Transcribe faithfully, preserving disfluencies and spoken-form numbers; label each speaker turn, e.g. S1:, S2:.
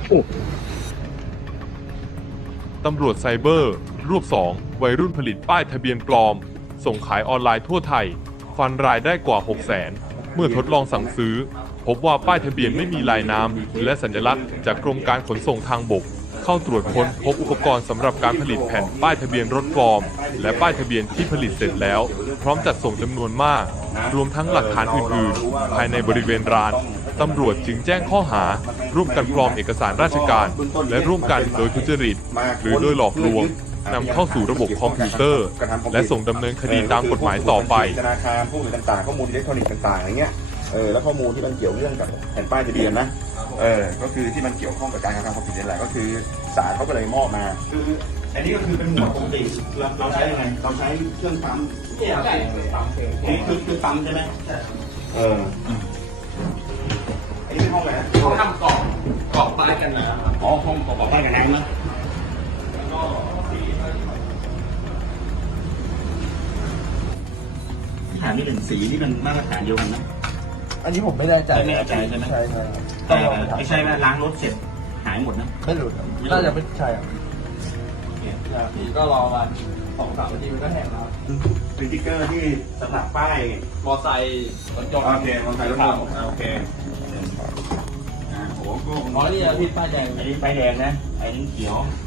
S1: ตำรวจไซเบอร์รวบสองวัยรุ่นผลิตป้ายทะเบียนปลอมส่งขายออนไลน์ทั่วไทยฟันรายได้กว่า หกแสน เมื่อทดลองสั่งซื้อพบว่าป้ายทะเบียนไม่มีลายน้ำและสัญลักษณ์จากกรมการขนส่งทางบกเข้าตรวจค้นพบอุปกรณ์สำหรับการผลิตแผ่นป้ายทะเบียนรถปลอมและป้ายทะเบียนที่ผลิตเสร็จแล้วพร้อมจัดส่งจำนวนมากรวมทั้งหลักฐานอื่นๆภายในบริเวณร้านตำรวจจึงแจ้งข้อหาร่วมกันปลอมเอกสารราชการและร่วมกันโดยทุจริตหรือโดยหลอกลวงนำเข้าสู่ระบบคอมพิวเตอร์และส่งดำเนินคดีตามกฎหมายต่อไป
S2: ธนาคารพวกต่างๆข้อมูลอิเล็กทรอนิกส์ต่างๆอย่างเงี้ยเออแล้วข้อมูลที่มันเกี่ยวเรื่องกับแผ่นป้ายทะเบียนนะเออก็คือที่มันเกี่ยวข้องกับการกระทำความผิดนี่แหละก็คือศาลเขาก็เลยมอบมาคืออันนี้ก็คือเป็นหมวดปกติเราเราใช้ยังไงเราใช้เครื่องปั๊มนี่คือคือปั๊มใช่ไหมเอออันนี้เป็นห้องอะไรห้องทำกรอบกรอบป้ายกันน้ำอ๋อห้องกรอบป้ายกันน้ำนะที่ถามนี่หนึ่งสีนี่เป็นมาตรฐานเดียวกันนะ
S3: อันนี้ผมไม่แน่ใจ
S2: ไม่แน่ใจใช่ไหม
S3: ใช่ใช่
S2: แต่ไม่ใช่ว่าล้างรถเสร็จหายหมดนะ
S3: ไม่หลุดน่าจะไม่ใช่อ่ะสีก็รอมาสองสามนาทีมันก็แห้งแล้ว
S2: สติ๊กเกอร์ที่สลักป้าย
S3: มอไซค์รถยนต์
S2: โอเคมอไซค์รถยนต์โอเคอ่าโอ้โห
S3: อ๋อนี่พี่ป้ายแดง
S2: อันนี้ป้ายแดงนะอันนี้เขียว